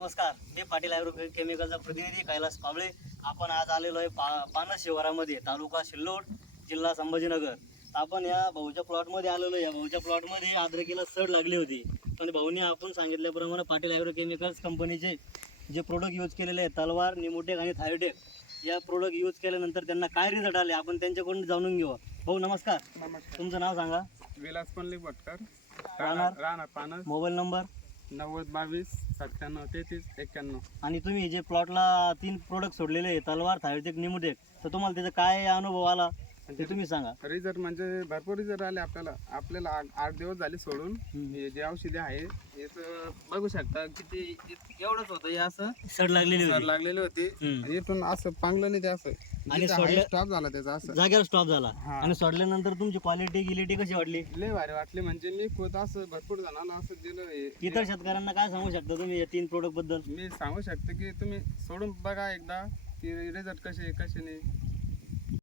नमस्कार, मी पाटील ॲग्रो केमिकलचा प्रतिनिधी कैलास कांबळे. आपण आज आलेलो आहे पानस शिवारामध्ये, तालुका सिल्लोड, जिल्हा संभाजीनगर. आपण या भाऊच्या प्लॉटमध्ये आलेलो आहे. या भाऊच्या प्लॉटमध्ये अद्रकीला सड लागली होती, पण भाऊने आपण सांगितल्याप्रमाणे पाटील ॲग्रो केमिकल्स कंपनीचे जे प्रोडक्ट यूज केलेले आहेत, तलवार, निमोटेक आणि थायोटेक, या प्रोडक्ट यूज केल्यानंतर त्यांना काय रिझल्ट आले आपण त्यांच्याकडून जाणून घेऊ. भाऊ नमस्कार. नमस्कार. तुमचं नाव सांगा. विलास पनली भटकर, राहणार राहणार पानस, मोबाईल नंबर 9022973391. आणि तुम्ही जे प्लॉटला 3 प्रोडक्ट सोडलेले आहे, तलवार, थायोटेक, निमोटेक, तर तुम्हाला त्याचा काय अनुभव आला ते तुम्ही सांगा. रिझल्ट म्हणजे भरपूर रिझल्ट आले आपल्याला 8 दिवस झाले सोडून. हे जे औषधे आहे याचं बघू शकता किती एवढंच होतं, हे असं सड लागलेली सर होती, लागलेले होते. इथून असं पांगलं नाही ते, असं आणि सोडलं स्टॉप झाला त्याचा, असं जागेवर स्टॉप झाला. हा. आणि सोडल्यानंतर तुमची क्वालिटी गिलिटी कशी वाटली? लय भारी वाटले. म्हणजे मी खुद असं भरपूर जणांना असं दिलं. इतर शेतकऱ्यांना काय सांगू शकता तुम्ही या 3 प्रोडक्ट बद्दल? मी सांगू शकतो की तुम्ही सोडून बघा एकदा की रिझल्ट कसे नाही.